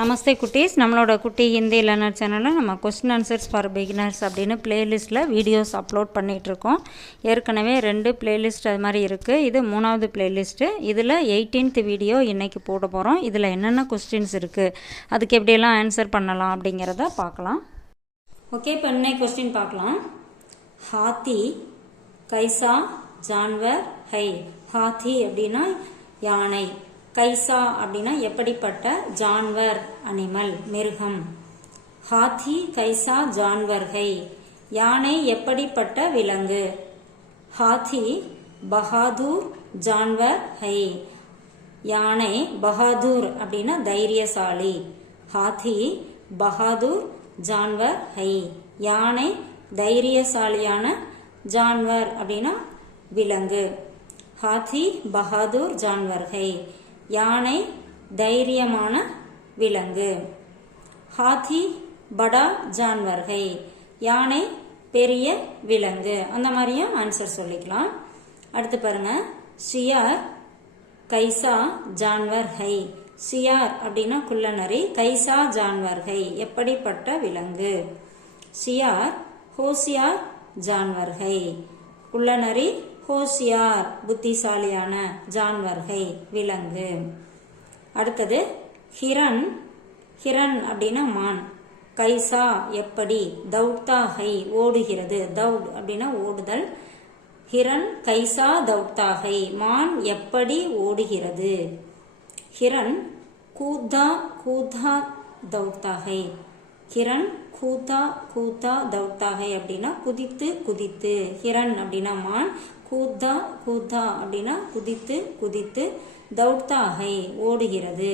நமஸ்தே குட்டீஸ், நம்மளோட குட்டி ஹிந்தி லேர்னர் சேனலில் நம்ம கொஸ்டின் ஆன்சர்ஸ் ஃபார் பிகினர்ஸ் அப்படின்னு பிளேலிஸ்ட்டில் வீடியோஸ் அப்லோட் பண்ணிகிட்ருக்கோம். ஏற்கனவே 2 பிளேலிஸ்ட் அது மாதிரி இருக்குது. இது 3வது பிளேலிஸ்ட்டு. இதில் 18th வீடியோ இன்றைக்கி போட போகிறோம். இதில் என்னென்ன கொஸ்டின்ஸ் இருக்குது, அதுக்கு எப்படியெல்லாம் ஆன்சர் பண்ணலாம் அப்படிங்கிறத பார்க்கலாம். ஓகே, இப்போ இன்னைக்கு கொஸ்டின் பார்க்கலாம். ஹாத்தி கைசா ஜான்வர் ஹை. ஹாத்தி அப்படின்னா யானை, கைசா அப்படின்னா எப்படிப்பட்ட, ஜான்வர் அனிமல் மிருகம். ஹாத்தி கைசா ஜான்வர் ஹை, யானை எப்படிப்பட்ட விலங்கு. ஹாத்தி பஹாதூர் ஜான்வர் ஹை, யானை பஹாதூர் அப்படின்னா தைரியசாலி. ஹாத்தி பஹாதூர் ஜான்வர் ஹை, யானை தைரியசாலியான ஜான்வர் அப்படின்னா விலங்கு. ஹாத்தி பஹாதூர் ஜான்வர் ஹை, யானை தைரியமான விலங்கு. ஹாத்தி படா ஜான்வர் ஹை, யானை பெரிய விலங்கு. அந்த மாதிரியும் ஆன்சர் சொல்லிக்கலாம். அடுத்து பாருங்க, ஷியார் கைசா ஜான்வர் ஹை. ஷியார் அப்படின்னா குள்ளநரி, கைசா ஜான்வர் ஹை எப்படிப்பட்ட விலங்கு. ஷியார் ஹோசியார் ஜான்வர் ஹை, குள்ளநரி ஹோசியார் புத்திசாலியான, ஜான்வர்கை விலங்கு. அடுத்தது ஹிரண். ஹிரண் அப்படின்னா மான், கைசா எப்படி, தௌட்தா ஹை ஓடுகிறது. தௌட் அப்படின்னா ஓடுதல். ஹிரண் கைசா தௌட்தா ஹை, மான் எப்படி ஓடுகிறது. ஹிரண் கூதா கூதா தௌட்தா ஹை. ஹிரண் கூதா கூதா தௌட்தா ஹை அப்படின்னா குதித்து குதித்து. ஹிரண் அப்படின்னா மான், கூதா கூதா அப்படின்னா குதித்து குதித்து, தௌட்தா ஹை ஓடுகிறது.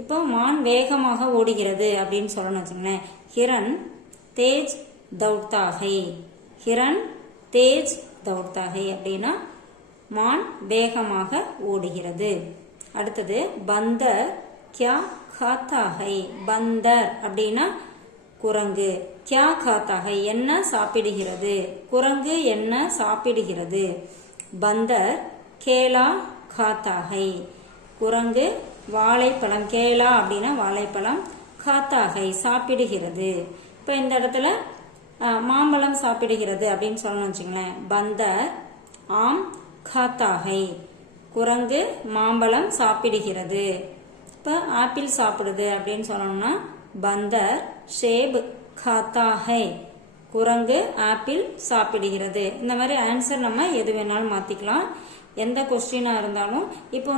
இப்போ மான் வேகமாக ஓடுகிறது அப்படின்னு சொல்லணும்னு வச்சுங்களேன். ஹிரண் தேஜ் தௌட்தா ஹை. ஹிரண் தேஜ் தௌட்தா ஹை அப்படின்னா மான் வேகமாக ஓடுகிறது. அடுத்தது பந்தர் கியா காத்தா ஹை. பந்தர் அப்படின்னா குரங்கு. கியா காத்தா ஹை என்ன சாப்பிடுகிறது. குரங்கு என்ன சாப்பிடுகிறது. பந்தர் கேலா காத்தா ஹை, குரங்கு வாழைப்பழம். கேலா அப்படின்னா வாழைப்பழம், காத்தா ஹை சாப்பிடுகிறது. இப்போ இந்த இடத்துல மாம்பழம் சாப்பிடுகிறது அப்படின்னு சொல்லணும்னு வச்சுங்களேன். பந்தர் ஆம் காத்தா ஹை, குரங்கு மாம்பழம் சாப்பிடுகிறது. இப்போ ஆப்பிள் சாப்பிடுது அப்படின்னு சொல்லணும்னா பந்தர் ஷேப் காத்தா ஹை, குரங்கு ஆப்பிள் சாப்பிடுகிறது. இந்த மாதிரி ஆன்சர் நம்ம எது வேணாலும் மாற்றிக்கலாம், எந்த கொஸ்டினாக இருந்தாலும். இப்போ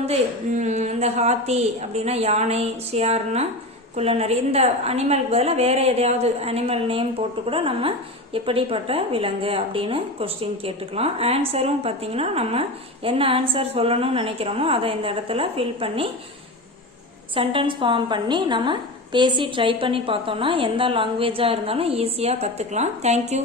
இந்த ஹாத்தி அப்படின்னா யானை, ஷியார்னா குள்ளநரி. இந்த அனிமலுக்கு பதிலாக வேற எதையாவது அனிமல் நேம் போட்டு கூட நம்ம எப்படிப்பட்ட விலங்கு அப்படின்னு கொஸ்டின் கேட்டுக்கலாம். ஆன்சரும் பார்த்தீங்கன்னா நம்ம என்ன ஆன்சர் சொல்லணும்னு நினைக்கிறோமோ அதை இந்த இடத்துல ஃபில் பண்ணி சென்டென்ஸ் ஃபார்ம் பண்ணி நம்ம பேசி ட்ரை பண்ணி பார்த்தோம்னா எந்த லாங்குவேஜாக இருந்தாலும் ஈஸியாக கற்றுக்கலாம். தேங்க்யூ.